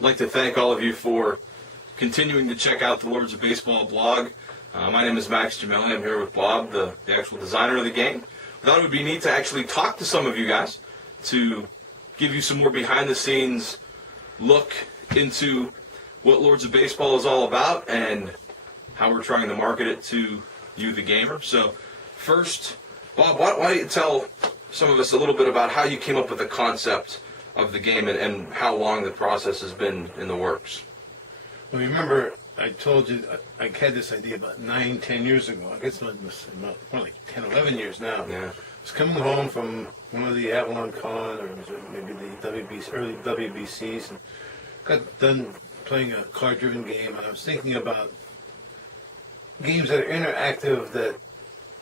I'd like to thank all of you for continuing to check out the Lords of Baseball blog. My name is Max Gemelli. I'm here with Bob, the actual designer of the game. I thought it would be neat to actually talk to some of you guys to give you some more behind-the-scenes look into what Lords of Baseball is all about and how we're trying to market it to you, the gamer. So first, Bob, why don't you tell some of us a little bit about how you came up with the concept of the game and how long the process has been in the works? Well, remember, I told you I had this idea about 9-10 years ago. I guess it was more like 10-11 years now. Yeah. I was coming home from one of the Avalon Con, or was it maybe the WBC, early WBCs, and got done playing a card-driven game, and I was thinking about games that are interactive that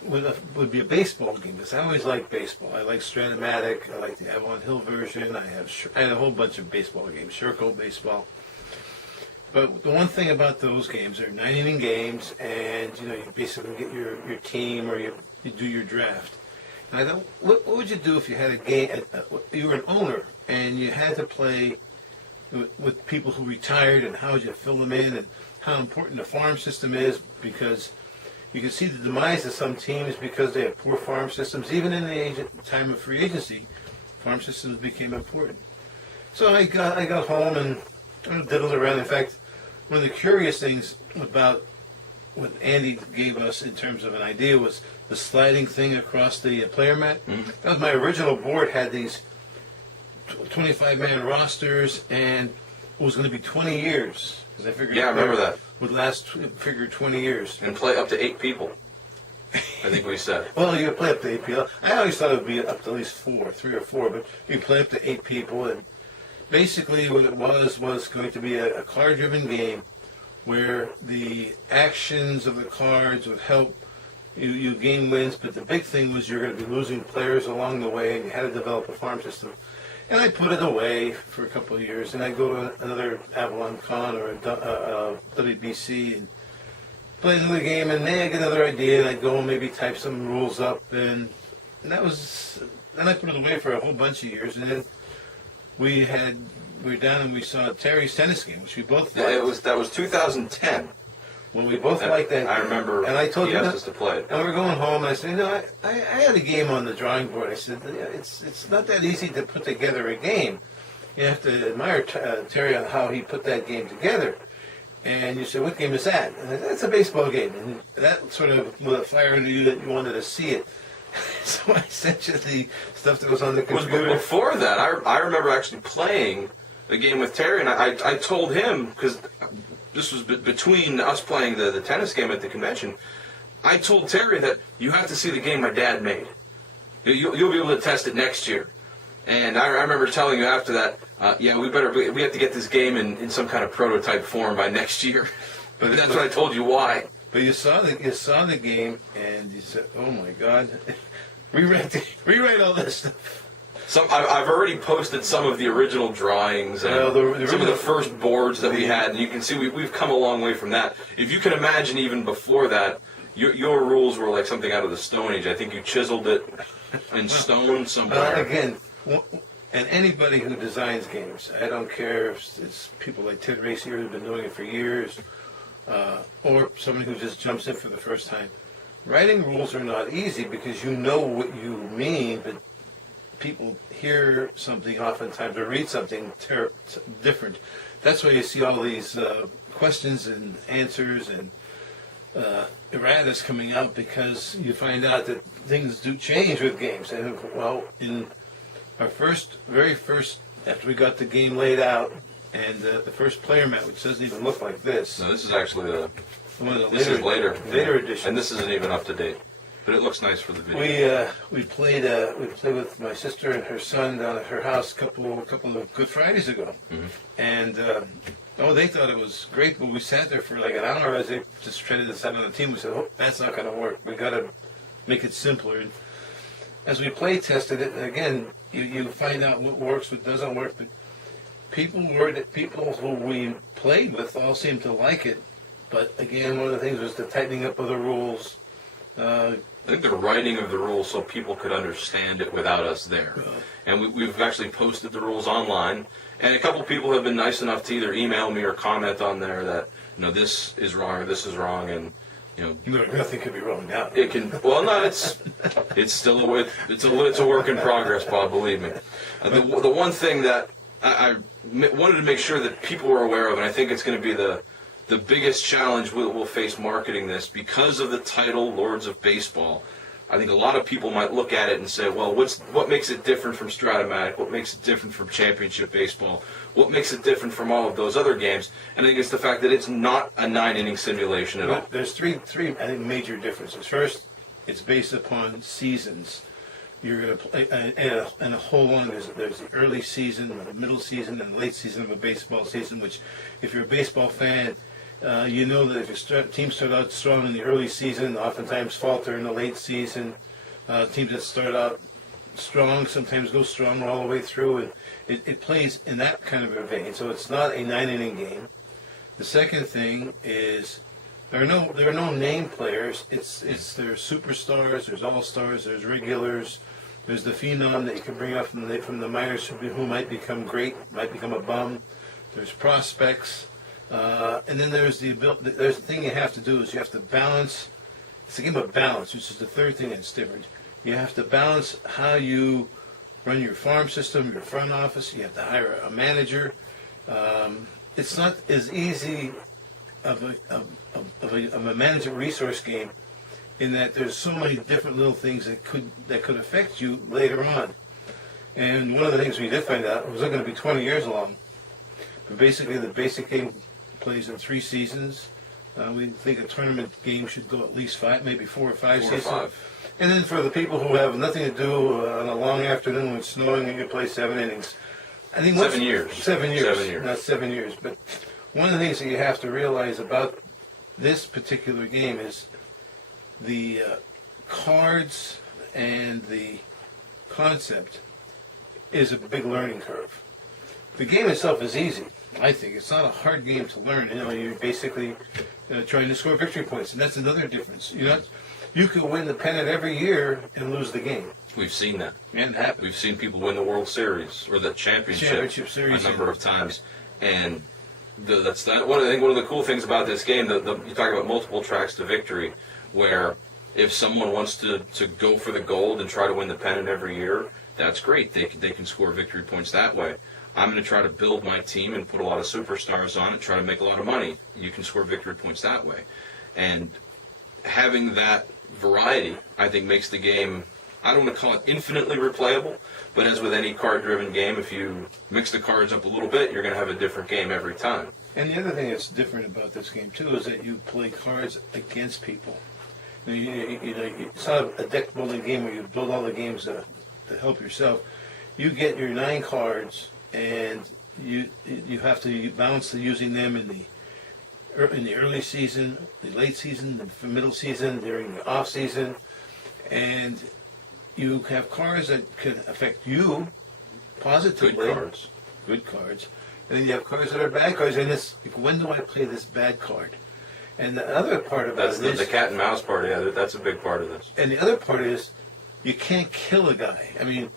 would be a baseball game, because I always liked baseball. I like Stratomatic, I like the Avalon Hill version, I had a whole bunch of baseball games, Sherco baseball. But the one thing about those games, they're 9-inning games, and you basically get your team, or you do your draft. And I thought, what would you do if you had a game, you were an owner, and you had to play with people who retired, and how would you fill them in, and how important the farm system is, because you can see the demise of some teams because they have poor farm systems. Even in the time of free agency, farm systems became important. So I got home and diddled around. In fact, one of the curious things about what Andy gave us in terms of an idea was the sliding thing across the player mat. Mm-hmm. That was my original board, had these 25-man rosters, and it was going to be 20 years. Because I figured, yeah, I remember that. Would last, figured 20 years. And play up to 8 people, I think we said. Well, you could play up to 8 people. I always thought it would be up to at least 3 or 4, but you could play up to 8 people. And basically what it was going to be a card-driven game where the actions of the cards would help you gain wins, but the big thing was you're going to be losing players along the way, and you had to develop a farm system. And I put it away for a couple of years, and I'd go to another Avalon Con or a WBC and play another game, and then I get another idea, and I'd go and maybe type some rules up, and that was, then I put it away for a whole bunch of years, and then we were down and we saw Terry's tennis game, which we both liked. Yeah, that was 2010. Well, we both liked that game. I remember, and I told he you asked us to play it. And we're going home, and I said, I had a game on the drawing board. I said, it's not that easy to put together a game. You have to admire Terry on how he put that game together. And you said, what game is that? And I said, it's a baseball game. And that sort of lit a fire into you that you wanted to see it. So I sent you the stuff that was on the computer. But before that, I remember actually playing a game with Terry, and I told him, because this was between us playing the tennis game at the convention, I told Terry that you have to see the game my dad made. You'll be able to test it next year. And I remember telling you after that, we have to get this game in some kind of prototype form by next year. But that's what I told you why. But you saw the game, and you said, oh my God, rewrite all this stuff. I've already posted some of the original drawings and some of the first boards that we had, and you can see we've come a long way from that. If you can imagine, even before that, your rules were like something out of the Stone Age. I think you chiseled it in stone somewhere. Again, and anybody who designs games, I don't care if it's people like Ted Racier who've been doing it for years, or somebody who just jumps in for the first time. Writing rules are not easy because you know what you mean, but people hear something oftentimes or read something different. That's why you see all these questions and answers and erratas coming out, because you find out that things do change with games. And well, in our very first, after we got the game laid out, and the first player mat, which doesn't even look like this. No, this is actually one of the later edition. And this isn't even up to date. But it looks nice for the video. We played with my sister and her son down at her house a couple of Good Fridays ago, and they thought it was great. But we sat there for like an hour as they just tried to decide on the team. We said, "Oh, that's not going to work. We got to make it simpler." And as we play tested it, again, you find out what works, what doesn't work. But people who we played with all seemed to like it. But again, one of the things was the tightening up of the rules. Uh, I think the writing of the rules so people could understand it without us there. And we've actually posted the rules online. And a couple people have been nice enough to either email me or comment on there that, this is wrong or this is wrong. And, nothing could be wrong now. it can, well, no, it's still it's a work in progress, Bob, believe me. The one thing that I wanted to make sure that people were aware of, and I think it's going to be the biggest challenge we'll face marketing this because of the title Lords of Baseball. I think a lot of people might look at it and say, well, what makes it different from Stratomatic? What makes it different from Championship Baseball? What makes it different from all of those other games? And I think it's the fact that it's not a 9-inning simulation at all. There's three I think, major differences. First, it's based upon seasons. You're going to play, and a whole long, there's the early season, the middle season, and the late season of a baseball season, which, if you're a baseball fan, you know that if your team start out strong in the early season, oftentimes falter in the late season. Teams that start out strong sometimes go strong all the way through, and it plays in that kind of a vein. So it's not a 9-inning game. The second thing is there are no name players. There's superstars, there's all-stars, there's regulars, there's the phenom that you can bring up from the minors who might become great, might become a bum. There's prospects. And then there's the thing you have to do is you have to balance. It's a game of balance, which is the third thing that's different. You have to balance how you run your farm system, your front office. You have to hire a manager. It's not as easy of a management resource game in that there's so many different little things that could affect you later on. And one of the things we did find out, it wasn't going to be 20 years long, but basically the basic game plays in 3 seasons. We think a tournament game should go at least 5, maybe 4 or 5 seasons. 4 or 5. And then for the people who have nothing to do on a long afternoon when it's snowing, you can play 7 innings. I think 7 years. 7 years. 7 years. Not 7 years. But one of the things that you have to realize about this particular game is the cards and the concept is a big learning curve. The game itself is easy. I think it's not a hard game to learn. You're basically trying to score victory points, and that's another difference. You could win the pennant every year and lose the game. We've seen that. And it happens. We've seen people win the World Series or the championship series a number of times, and that's one of the cool things about this game. You talk about multiple tracks to victory, where if someone wants to go for the gold and try to win the pennant every year, that's great. They can score victory points that way. I'm going to try to build my team and put a lot of superstars on it, try to make a lot of money. You can score victory points that way. And having that variety, I think, makes the game, I don't want to call it infinitely replayable, but as with any card-driven game, if you mix the cards up a little bit, you're going to have a different game every time. And the other thing that's different about this game, too, is that you play cards against people. It's not a deck-building game where you build all the games to help yourself. You get your 9 cards, and you have to balance using them in the early season, the late season, the middle season, during the off season, and you have cards that can affect you positively. Good cards. And then you have cards that are bad cards, and it's when do I play this bad card? And the other part about it is the cat and mouse part. Yeah, that's a big part of this. And the other part is you can't kill a guy. I mean,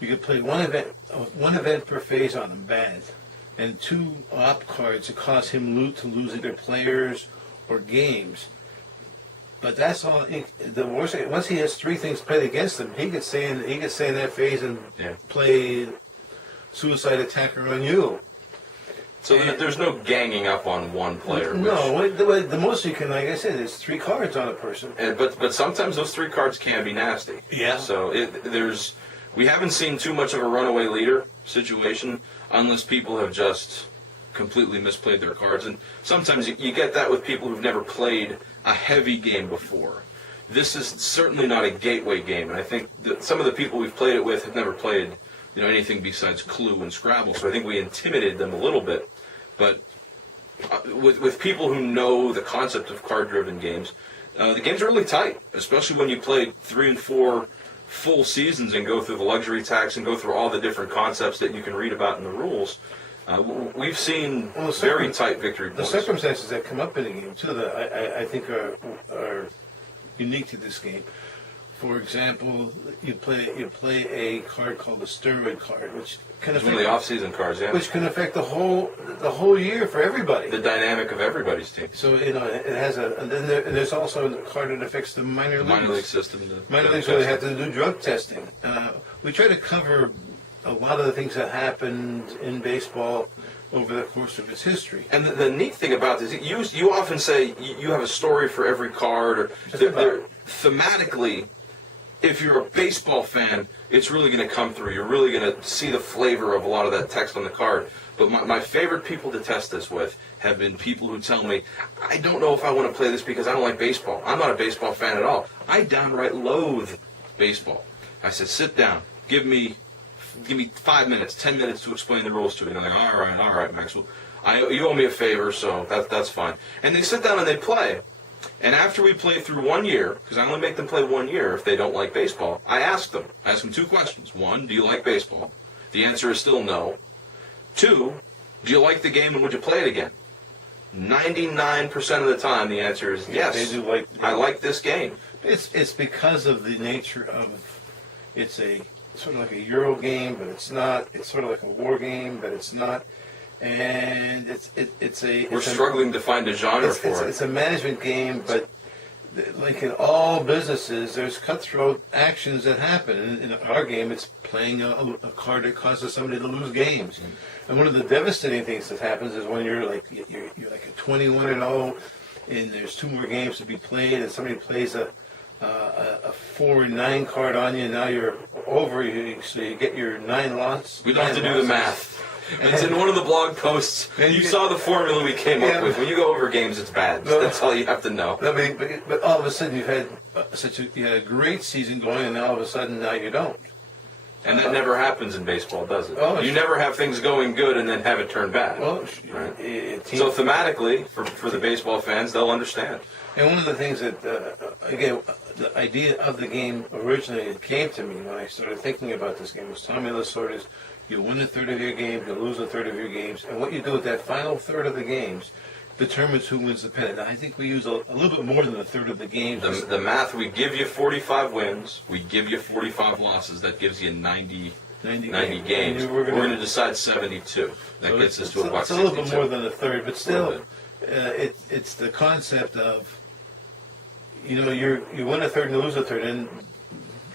you can play one event per phase on him, bad, and 2 op cards that cause him to lose either players or games. But that's all. The worst. Once he has 3 things played against him, he could stay in that phase and play suicide attacker on you. So there's no ganging up on one player. No, the most you can, like I said, is 3 cards on a person. But sometimes those 3 cards can be nasty. Yeah. So we haven't seen too much of a runaway leader situation unless people have just completely misplayed their cards. And sometimes you get that with people who've never played a heavy game before. This is certainly not a gateway game, and I think that some of the people we've played it with have never played anything besides Clue and Scrabble. So I think we intimidated them a little bit. But with people who know the concept of card-driven games, the games are really tight, especially when you play 3 and 4 full seasons and go through the luxury tax and go through all the different concepts that you can read about in the rules. We've seen very tight victory points. The circumstances that come up in the game, too, that I think are unique to this game. For example, you play a card called the steroid card, which can It's one of the off-season cards, yeah. which can affect the whole year for everybody. The dynamic of everybody's team. So it has and then there's also a card that affects the minor leagues. Minor league system. Minor leagues where they have to do drug testing. We try to cover a lot of the things that happened in baseball over the course of its history. And the neat thing about this, you often say you have a story for every card, or they're thematically. If you're a baseball fan, it's really going to come through. You're really going to see the flavor of a lot of that text on the card. But my favorite people to test this with have been people who tell me, I don't know if I want to play this because I don't like baseball. I'm not a baseball fan at all. I downright loathe baseball. I said, sit down. Give me 5 minutes, 10 minutes to explain the rules to you. And they're like, all right, Maxwell. You owe me a favor, so that's fine. And they sit down and they play. And after we play through 1 year, because I only make them play 1 year if they don't like baseball, I ask them 2 questions. 1, do you like baseball? The answer is still no. 2, do you like the game and would you play it again? 99% of the time the answer is yes. They do like. I like this game. It's because of the nature of it's a sort of like a Euro game, but it's not. It's sort of like a war game, but it's not. And We're struggling to find a genre for it. It's a management game, but like in all businesses, there's cutthroat actions that happen. In our game, it's playing a card that causes somebody to lose games. And one of the devastating things that happens is when you're like a 21-0, and there's 2 more games to be played, and somebody plays a 4-9 card on you, and now you're over. So you get your 9 loss. We don't have to do the math. It's in one of the blog posts. You saw the formula we came up with. When you go over games, it's bad. That's all you have to know. I mean, but all of a sudden you had a great season going, and all of a sudden now you don't. And that never happens in baseball, does it? Oh, you never have things going good and then have it turn bad. Well, right? So thematically, for the baseball fans, they'll understand. And one of the things that, again, the idea of the game originally came to me when I started thinking about this game was Tommy Lasorda's, you win a third of your games, you lose a third of your games, and what you do with that final third of the games determines who wins the pennant. Now, I think we use a little bit more than a third of the games. The math, we give you 45 wins, we give you 45 losses, that gives you 90 games. We're going to decide 72. That gets us to about It's a little bit more than a third, but still, it's the concept of, you win a third and lose a third, and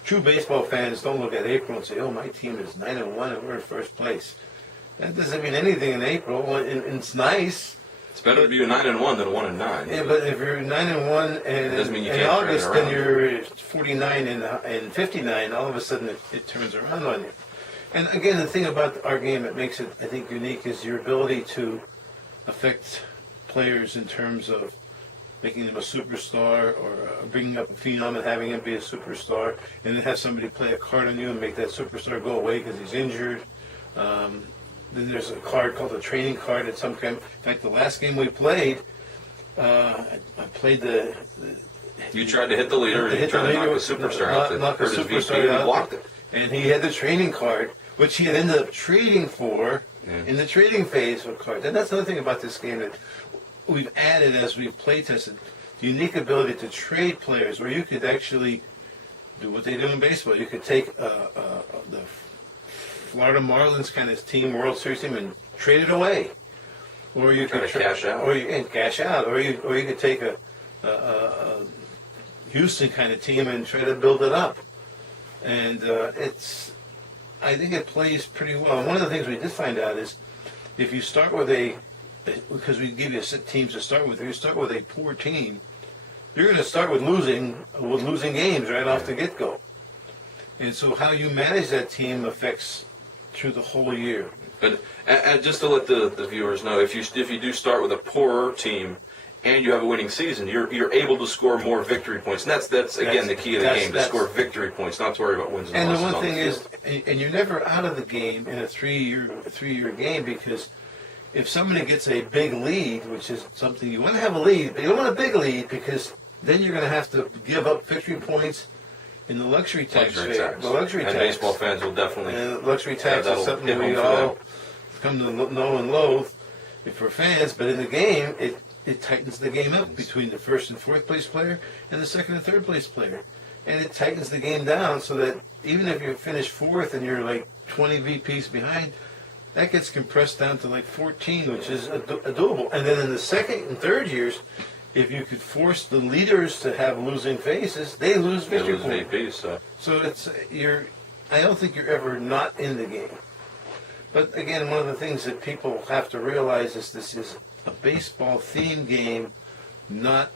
true baseball fans don't look at April and say, "Oh, my team is 9-1 and we're in first place." That doesn't mean anything in April, and it's nice. It's better to be a 9-1 than a 1-9. Yeah, but if you're 9-1 and in August, then you're 49 and 59, all of a sudden it turns around on you. And again, the thing about our game that makes it, I think, unique is your ability to affect players in terms of making them a superstar or bringing up a phenom and having him be a superstar, and then have somebody play a card on you and make that superstar go away because he's injured. Then there's a card called a training card at some kind. In fact, the last game we played, I played the you tried to hit the leader and you tried to knock a superstar out. Knock a superstar out. He blocked it. And he had the training card, which he had ended up trading for in the trading phase of cards. And that's another thing about this game that we've added as we've play tested, the unique ability to trade players where you could actually do what they do in baseball. You could take the Florida Marlins kind of team, World Series team, and trade it away. Or you could cash out. Or you could take a Houston kind of team and try to build it up. And I think it plays pretty well. And one of the things we did find out is if you start with because we give you teams to start with, if you start with a poor team, you're going to start with losing games right off the get-go. And so how you manage that team affects through the whole year. But just to let the viewers know, if you do start with a poorer team and you have a winning season, you're able to score more victory points. And that's again the key of the game, to score victory points, not to worry about wins and losses. And the one thing is, and you're never out of the game in a three-year game, because if somebody gets a big lead, which is something you want to have a lead, but you don't want a big lead because then you're going to have to give up victory points in the luxury tax. The luxury tax. And baseball fans will definitely. And luxury tax is something we all come to know and loathe for fans, but in the game, it tightens the game up between the first and fourth place player and the second and third place player. And it tightens the game down so that even if you finish fourth and you're like 20 VPs behind, that gets compressed down to like 14, which is doable. And then in the second and third years, if you could force the leaders to have losing phases, they lose They victory lose points. VPs, so. So I don't think you're ever not in the game. But again, one of the things that people have to realize is this is a baseball themed game, not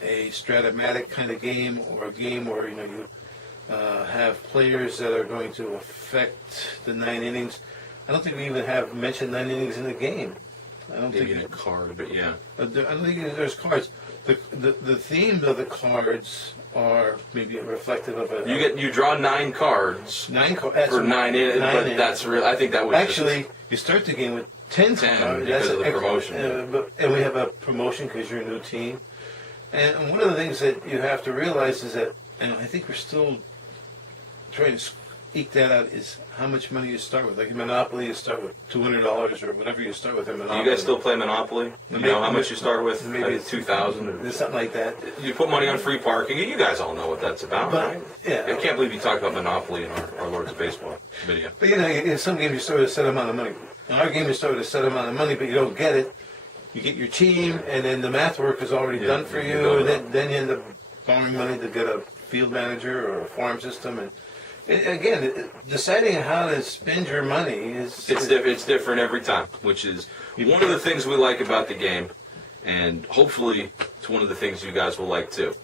a Stratomatic kind of game or a game where you have players that are going to affect the 9 innings. I don't think we even have mentioned 9 innings in the game. I don't Maybe think in a card, but yeah. I don't think there's cards. The theme of the cards are maybe reflective of a You draw 9 cards 9 cards for 9 innings, but innings. that's real. I think that was Actually, you start the game with 10 cards. because of the promotion. And we have a promotion because you're a new team. And one of the things that you have to realize is that, and I think we're still trying to eke that out, is how much money you start with. Like in Monopoly, you start with $200 or whatever you start with in Do Monopoly. you guys still play Monopoly? You know how much you start with? Maybe Like it's 2,000. There's something like that. You put money on free parking. You guys all know what that's about, But, right? yeah. I can't believe you talked about Monopoly in our Lords of Baseball video. But in some games you start with a set amount of money. In our game you start with a set amount of money, but you don't get it. You get your team, and then the math work is already Yeah, done for you you, build and it then you end up borrowing money to get a field manager or a farm system. And again, deciding how to spend your money is... It's different every time, which is one of the things we like about the game, and hopefully it's one of the things you guys will like too.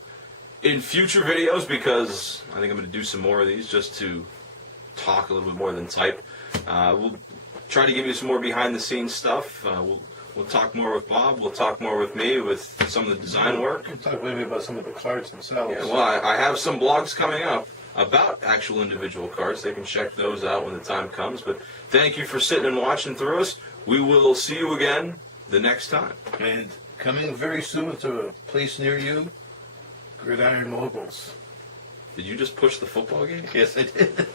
In future videos, because I think I'm going to do some more of these just to talk a little bit more than type, we'll try to give you some more behind-the-scenes stuff. We'll talk more with Bob. We'll talk more with me with some of the design work. We'll talk maybe about some of the cards themselves. Yeah, well, I have some blogs coming up about actual individual cards. They can check those out when the time comes. But thank you for sitting and watching through us. We will see you again the next time. And coming very soon to a place near you, Gridiron Moguls. Did you just push the football game? Yes, I did.